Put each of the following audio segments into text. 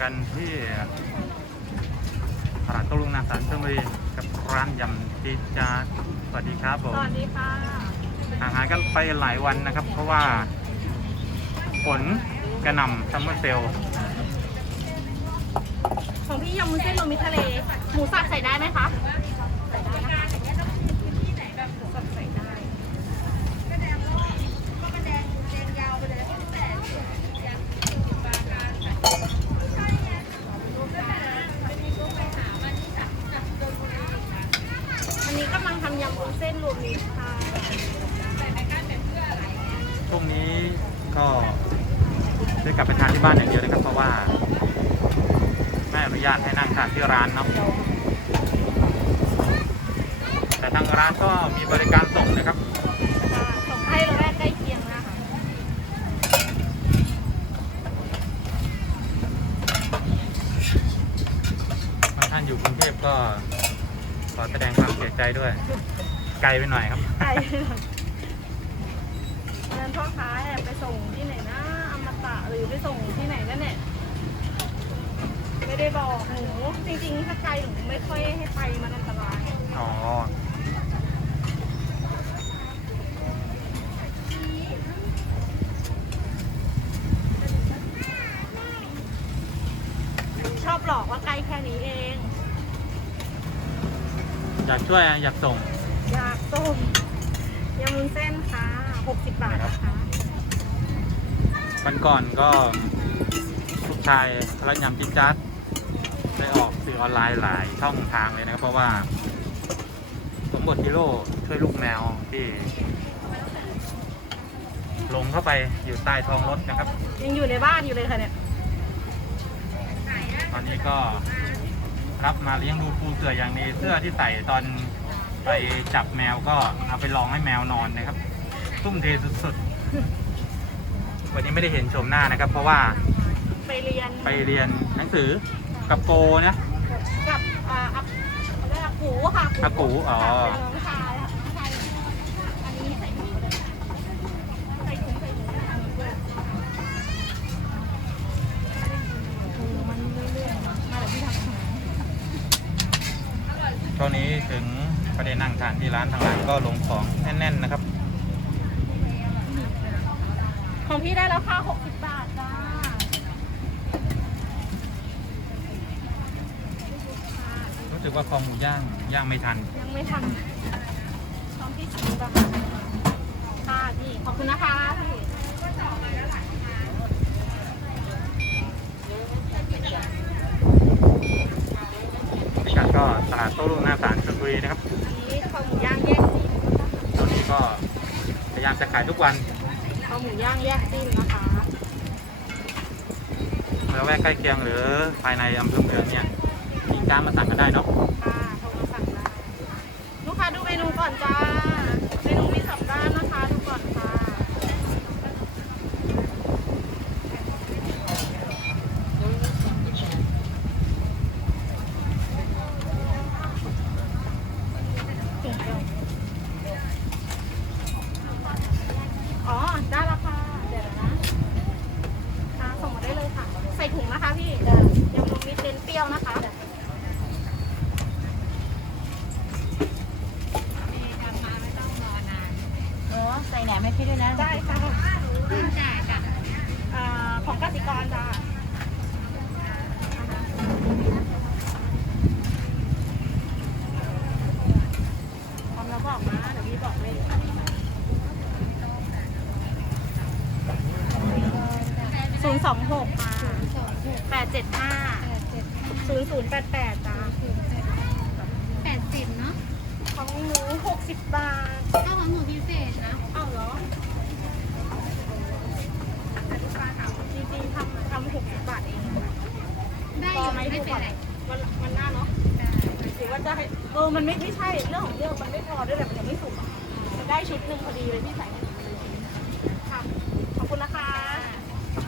กันที่ตลาดโต้รุ่งนาสารชลบุรีกับร้านยำจีดจาดสวัสดีครับผสมวัสดีค่ะห่างหายกันไปหลายวันนะครับ เพราะว่าฝนกระหน่ำซัมเมอร์เซลของพี่ยำมุ้นเส้นรวมมิตรทะเล หมูสับใส่ได้ไหมคะใส่ได้นะคะหมูสับใส่ได้อันนี้กำลังทำยำวุ้นเส้นรวมมิตรค่ะ ช่วงนี้ก็ได้กลับไปทานที่บ้านอย่างเดียวนะครับ เพราะว่าไม่อนุญาตให้นั่งทานที่ร้านเนาะแต่ทางร้านก็มีบริการส่งนะครับ ค่ะส่งให้เราแรกใกล้เคียงนะคะ บางท่านอยู่กรุงเทพก็ขอแสดงความเสียใจ ด้วย ไกลไปหน่อยครับ ไก่เดินพ่อค้าแอบไปส่งที่ไหนนะอมตะหรือไปส่งที่ไหนกันเนี่ยไม่ได้บอกหนูจริงๆถ้าไกลหนูไม่ค่อยให้ไปมันอันตรายอ๋อ ชอบหลอกว่าไกลแค่นี้เอง อยาก ช่วยอยากส่ง อยากส่งยำมุนเส้นค่ะ 60 บาทนะคะวันก่อนก็ลูกชายรักยำจิดจัดได้ออกสื่อออนไลน์หลายช่องทางเลยนะครับเพราะว่า สมบทฮีโร่ช่วยลูกแมวที่หลงเข้าไปอยู่ใต้ท้องรถนะครับ ยังอยู่ในบ้านอยู่เลยค่ะเนี่ย ตอนนี้ก็ รับมาเลี้ยงดูปูเสืออย่างดีเสื้อที่ใส่ตอนไปจับแมวก็เอาไปลองให้แมวนอนนะครับทุ่มเทสุดๆ วันนี้ไม่ได้เห็นชมหน้านะครับ เพราะว่าไปเรียนไปเรียนหนังสือกับโกนะ กับอ่าอับเรียกอากูค่ะอากูอ๋อ เป็นน้องชายค่ะน้องชายอันนี้ใส่ถุงเลยใส่ถุงใส่ถุงอันนี้ด้วยเออมันเรื่อยๆเนอะมาเดี๋ยวพี่ทำให้ ช่วงนี้ถึงประเด็นนั่ง ทานที่ร้านทางร้านก็ลงของแน่นๆนะครับ ของพี่ได้แล้วค่ะ60 บาทจ้ารู้สึกว่าคอหมูย่างย่างไม่ทัน ยังไม่ทำของพี่สีบาทค่ะพี่ ขอบคุณนะคะพี่พิกัดก็ตลาดโต้รุ่งหน้าศาลชลบุรีนะครับอันนี้ข้าว หมูย่างแยกจิ้มตอนนี้ก็พยายามจะขายทุกวันข้าวหมูย่างแยกจิ้มนะคะแล้วแวกใกล้เคียงหรือภายในอำเภอเมืองเนี่ยมีการมาสั่งกันได้เนาะค่ะโทรมาสั่งได้ลูกค้าดูเมนูก่อนจ้า เมนูมีสับด้านนะคะ ดูก่อนค่ะ อ๋อ ได้แล้วค่ะ เดี๋ยวนะ ค่ะ ส่งมาได้เลยค่ะ ใส่ถุงนะคะพี่ยำรวมมิตรเน้นเปรี้ยวนะคะ เออใส่แหนมให้พี่ด้วยนะ ได้ค่ะจ่ายจ้ะอ่าของกสิกรจ้าพร้อมแล้วบอกนะ เดี๋ยวพี่บอกเลยศูนย์สองหกค่ะแปดเจ็ดห้าศูนย์ศูนย์แปดแปดจ้า แปดสิบเนาะ ของหนูหก สิบบาทถ้าของหนูพิเศษนะเอ้าเหรอจริงๆทำทำหกสิบบาทเองได้พอยู่ไหมไม่ดูเป็นก่อนไรวันวันหน้าเนาะหรือว่าจะให้เออมันไม่ไม่ใช่เรื่องของเรื่องมันไม่พอด้วยแหละมันยังไม่สุกอะได้ชุดหนึ่งพอดีเลยที่ใส่ให้หนูเลยค่ะขอบคุณนะคะ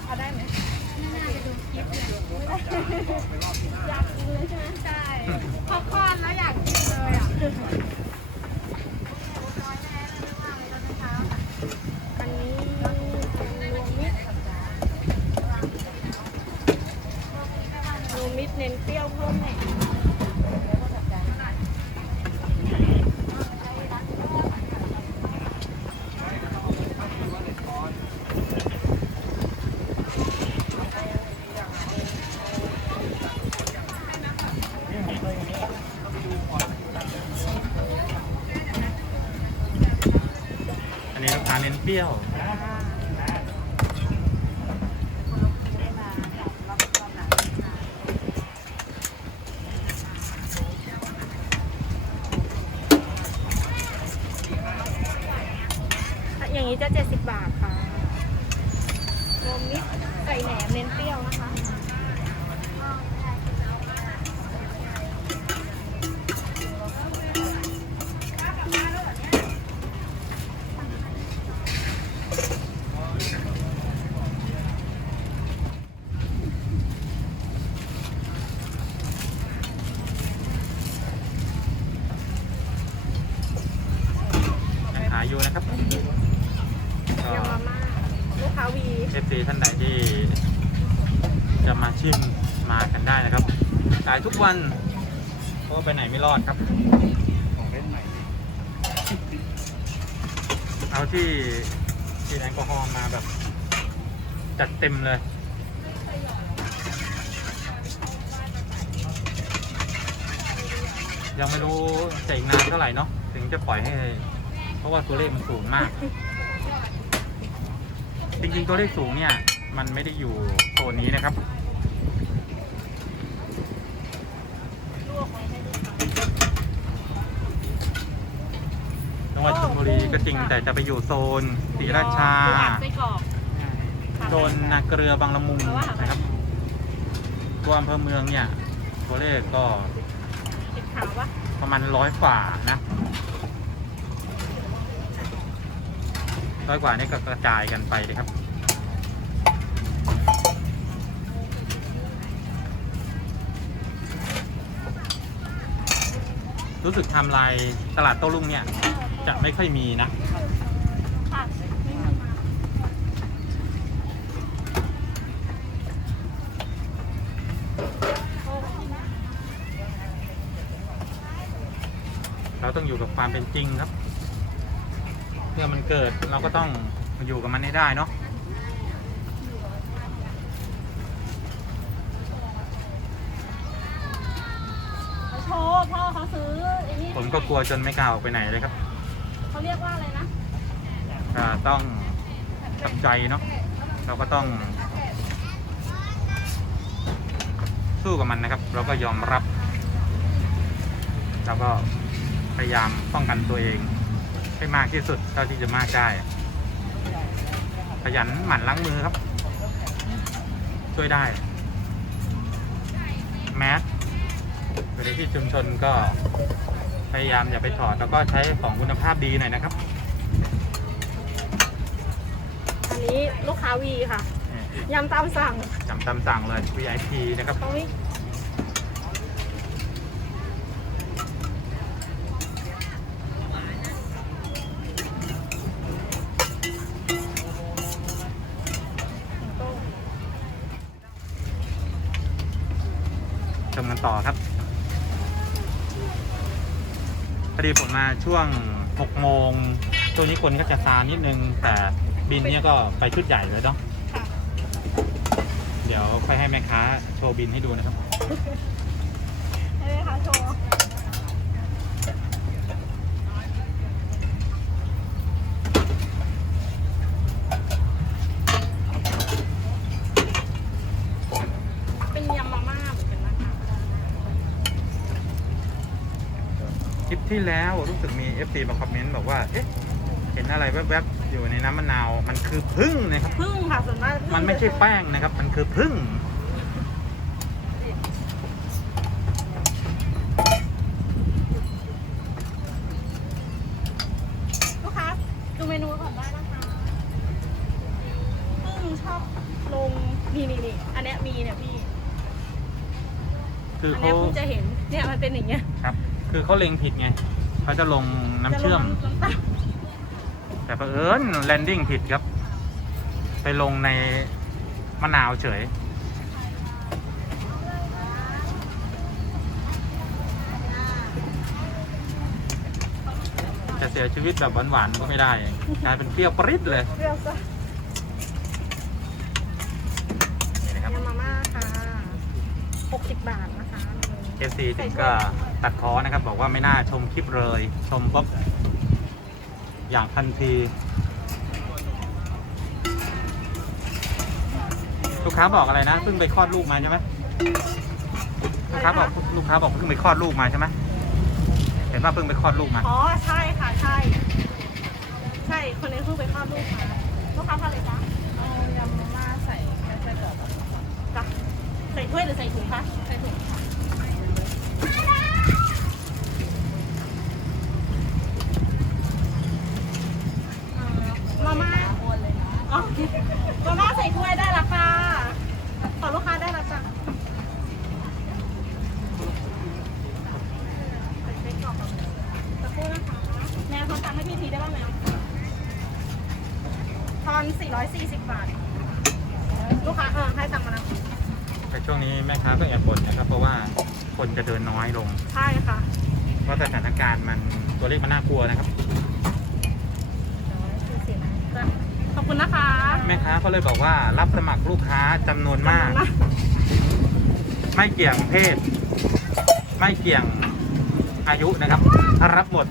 เอาได้ไหมน่าไปดูคลิปเลย อยากกินเลยใช่ไหม ใช่ พอคลอดแล้วอยากกินเลยอะอันนี้เป็นรวมมิตร ลูกค้าเน้นเปรี้ยว อย่างนี้จะ 70 บาทค่ะรวมมิตรใส่แหนมเน้นเปรี้ยวนะคะ ยังขายอยู่นะครับก็ ยำมาม่าลูกค้าวี เอฟซีท่านใดที่จะมา ชิมมากันได้นะครับขายทุกวันเพราะว่าไปไหนไม่รอดครับ ของเล่นใหม่ เอาที่ที่แอลกอฮอล์มาแบบ จัดเต็มเลยยังไม่รู้จะอีกนานเท่าไหร่เนาะถึงจะปล่อยให้ เพราะว่าตัวเลขมันสูงมาก จริงๆตัวเลขสูงเนี่ย มันไม่ได้อยู่โซนนี้นะครับ จังหวัดชลบุรีก็จริ ง แต่จะไปอยู่โซนศรีราชาหมูอัดไส้กรอกโซนนาเกลือบางละมุงนะครับตัวอำเภอเมืองเนี่ยตัวเลขก็เห็ดขาวปะประมาณร้อยกว่านะร้อยกว่านี่ก็กระจายกันไปเลยครับรู้สึกไทำลายตลาดโต้รุ่งเนี่ย จะไม่ค่อยมีนะค่ะไม่มีมาโอ้ เราต้องอยู่กับ ความเป็นจริงครับ เมื่อมันเกิดเราก็ต้องมาอยู่กับมันให้ได้เนาะเขาโชว์พ่อเขาซื้อไอ้นี่ผมก็กลัวจนไม่กล้าออกไปไหนเลยครับเขาเรียกว่าอะไรนะอ่าต้องทำใจเนาะเราก็ต้อง สู้กับมันนะครับ เราก็ยอมรับ เราก็ พยายามป้องกันตัวเอง ให้มากที่สุดเท่าที่จะมากได้ขยันหมั่นล้างมือครับ ช่วยได้ แมสไปในที่ชุมชนก็พยายามอย่าไปถอด แล้วก็ใช้ของคุณภาพดีหน่อยนะครับ อันนี้ลูกค้าวีค่ะยำตามสั่งจำตามสั่งเลย VIP นะครับ ตรงนี้ ชมกันต่อครับพอดีผมมาช่วง6โมงช่วงนี้คนก็จะซานิดนึง แต่บินเนี่ยก็ไปชุดใหญ่เลยเนาะค่ะเดี๋ยวค่อยให้แม่ค้าโชว์บินให้ดูนะครับ ให้ไหมคะโชว์เป็นยำมาม่าเหมือนกันนะคะ คลิป ที่แล้วรู้สึกมี FC มาคอมเมนต์บอกว่า เอ๊ะ เห็นอะไรแวบๆ อยู่ในน้ำมะนาว มันคือพึ่งนะครับ พึ่งค่ะส่วนมากพึ่งมันไม่ใช่แป้งนะครับ มันคือพึ่ง ลูกค้าดูเมนูก่อนได้นะคะพึ่งชอบลงนี่นี่นี่อันเนี้ยมีเนี่ยพี่คืออันเขาเนี้ยเพิ่งจะเห็นเนี่ยมันเป็นอย่างเงี้ยครับ คือเขาเล็งผิดไงเขาจะลงน้ำเชื่อมจะลงน้ำตาลแต่เผอิญแลนดิ้งผิดครับ ไปลงในมะนาวเฉย จะเสียชีวิตแบบหวานๆก็ไม่ได้กลายเป็นเปรี้ยวปริ๊ดเลยเปรี้ยวซะนี่นะครับยำมาม่าค่ะ 60 บาทนะคะ เอฟซีถึงก็ตัดพ้อนะครับ บอกว่าไม่น่าชมคลิปเลย ชมปุ๊บอย่างทันทีลูกค้าบอกอะไรนะเพิ่งไปคลอดลูกมาใช่ไหมลูกค้าบอกลูกค้าบอกเพิ่งไปคลอดลูกมาใช่ไหมเห็นว่าเพิ่งไปคลอดลูกมาอ๋อใช่ค่ะใช่ ใช่คนนี้เพิ่งไปคลอดลูกมาลูกค้าทำอะไรจ๊ะเอายำมาม่าใส่ไส้กรดกับใส่ถ้วยหรือใส่ถุงคะใส่ถุง ค์ให้พี่ทีได้บ้างแมวทอน440 บาท ลูกค้าเออให้ตังค์มาแล้ว แต่ช่วงนี้แม่ค้าก็แอบบ่นนะครับ เพราะว่าคนจะเดินน้อยลง ใช่ค่ะ เพราะสถานการณ์มันตัวเลขมันน่ากลัวนะครับ ขอบคุณนะคะแม่ค้าก็เลยบอกว่ารับสมัครลูกค้าจำนวนมาก ไม่เกี่ยงเพศ ไม่เกี่ยงอายุนะครับรับหมด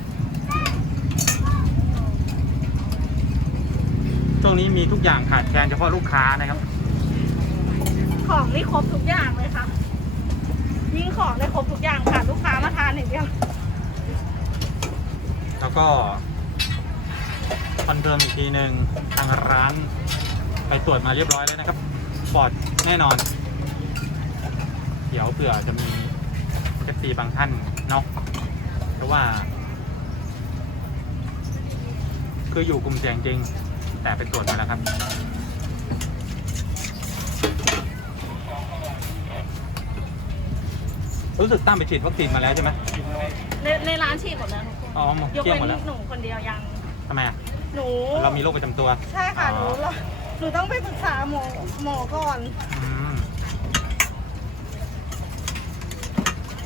ช่วงนี้มีทุกอย่างขาดแคลนเฉพาะลูกค้านะครับ ของนี่ครบทุกอย่างเลยค่ะ ยิ่งของได้ครบทุกอย่างค่ะ ลูกค้ามาทานอย่างเดียว แล้วก็คอนเฟิร์มอีกทีหนึ่งทางร้าน ไปตรวจมาเรียบร้อยแล้วนะครับปลอดแน่นอน เดี๋ยวเผื่อจะมีเอฟซีบางท่านเนาะเพราะว่า คืออยู่กลุ่มเสี่ยงจริง แต่ไปตรวจมาแล้วครับ รู้สึกตั้มไปฉีดวัคซีนมาแล้วใช่ไหมในในร้านฉีดหมดแล้วทุกคนอ๋อหมดยกเกลี้ยงเว้หมดแล้วนหนูคนเดียวยัง ทำไมอะหนู เรามีโรคประจำตัว ใช่ค่ะหนูอ๋อหนูต้องไปปรึกษาหมอหมอก่อน อืม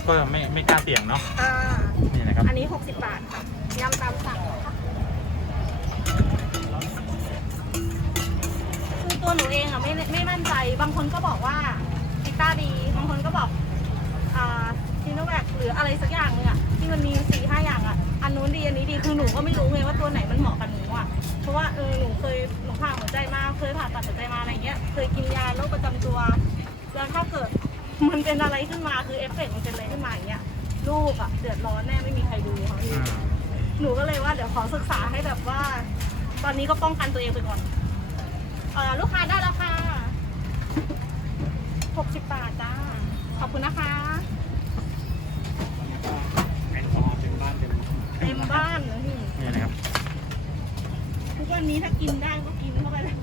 ก็ไม่ไม่กล้าเสี่ยงเนาะอ่า นี่นะครับ อันนี้ 60 บาทค่ะยำตามสั่ง หนูเองอะไม่ไม่มั่นใจ บางคนก็บอกว่าซิต้าดี บางคนก็บอกอ่าซิโนแวคหรืออะไรสักอย่างหนึงอะที่มันมีสี่ห้าอย่างอะ อันนู้นดีอันนี้ดีคือหนูก็ไม่รู้ไงว่าตัวไหนมันเหมาะกับหนูอะ เพราะว่าเออหนูเคยหนูผ่าหัวใจมาเคยผ่าตัดหัวใจมาอะไรเงี้ย เคยกินยาโรคประจำตัวแล้วถ้าเกิดมันเป็นอะไรขึ้นมาคือเอฟเฟกต์มันเป็นอะไรขึ้นมาอย่างเงี้ยลูกอะเดือดร้อนแน่ไม่มีใครดูค่ะพี่อืมหนูก็เลยว่าเดี๋ยวขอศึกษาให้แบบว่า ตอนนี้ก็ป้องกันตัวเองไปก่อน เออลูกค้าได้แล้วค่ะ60บาทจ้า ขอบคุณนะคะเต็มบ้านเลยพี่นี่นะครับทุกวันนี้ถ้ากินได้ก็กินเข้าไปเลย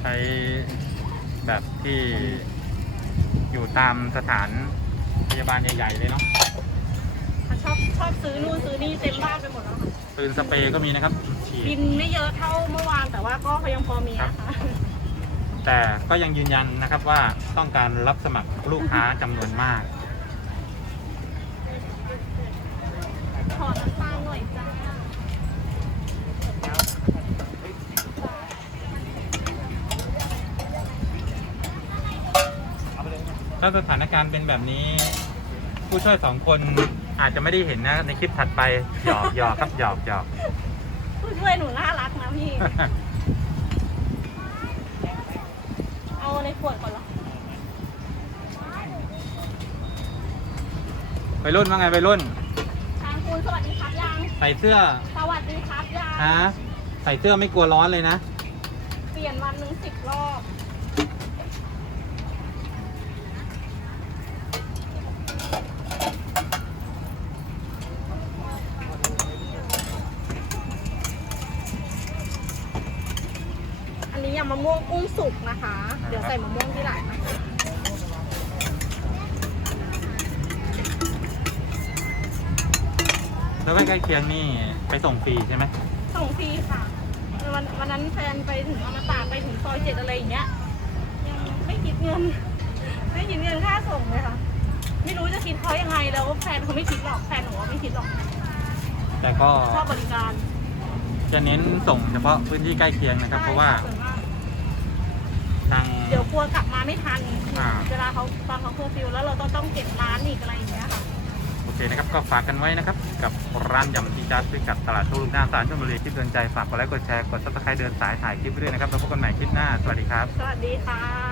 ใช้แบบที่อยู่ตามสถานพยาบาลใหญ่ๆเลยเนาะ เขาชอบชอบซื้อนู่นซื้อนี่เต็มบ้านไปหมดแล้วค่ะปืนสเปรย์ก็มีนะครับฉีบิดนไม่เยอะเท่าเมื่อวานแต่ว่าก็ยังพอมีนะคะแต่ก็ยังยืนยันนะครับว่าต้องการรับสมัครลูกค้าจำนวนมาก ขอน้ำตาลหน่อยจ้าถ้าสถานการณ์เป็นแบบนี้ ผู้ช่วยสองคนอาจจะไม่ได้เห็นนะในคลิปถัดไปหยอกหยอกครับหยอกหยอกผู้ช่วยหนูน่ารักนะพี่ เอาในขวดก่อนเหรอไปรุ่นว่าไงไปรุ่นทางคุณสวัสดีครับยังใส่เสื้อสวัสดีครับยังฮะใส่เสื้อไม่กลัวร้อนเลยนะ เปลี่ยนวันหนึ่งสิบรอบ ยำมะม่วงอุ้มสุกนะคะ เดี๋ยวใส่มะม่วงที่หลังนะคะแล้วใกล้ๆเคียงนี่ไปส่งฟรีใช่ไหมส่งฟรีค่ะวันวันนั้นแฟนไปถึงอมตะไปถึงซอยเจ็ดอะไรอย่างเงี้ยยังไม่คิดเงิน ไม่คิดเงินค่าส่งเลยค่ะ ไม่รู้จะคิดเขายังไงแล้วแฟนเขาไม่คิดหรอกแฟนหนูว่าไม่คิดหรอก แต่ก็ชอบบริการ จะเน้นส่งเฉพาะพื้นที่ใกล้เคียงนะครับ เพราะว่า ส่วนมาก ทาง เดี๋ยวกลัวกลับมาไม่ทัน อ่า เวลาเขาตอนเขาเคอร์ฟิวแล้วเราต้องต้องเก็บร้านอีกอะไรอย่างเงี้ยค่ะ โอเคนะครับก็ฝากกันไว้นะครับกับร้านยำจีจัสพิกัดตลาดทุลุงหน้าสารชลบุรีคลิปเตือนใจฝากกดไลค์กดแชร์กดซับสไครต์เดินสายถ่ายคลิปไปด้วยนะครับแล้วพบกันใหม่คลิปหน้าสวัสดีครับ สวัสดีค่ะ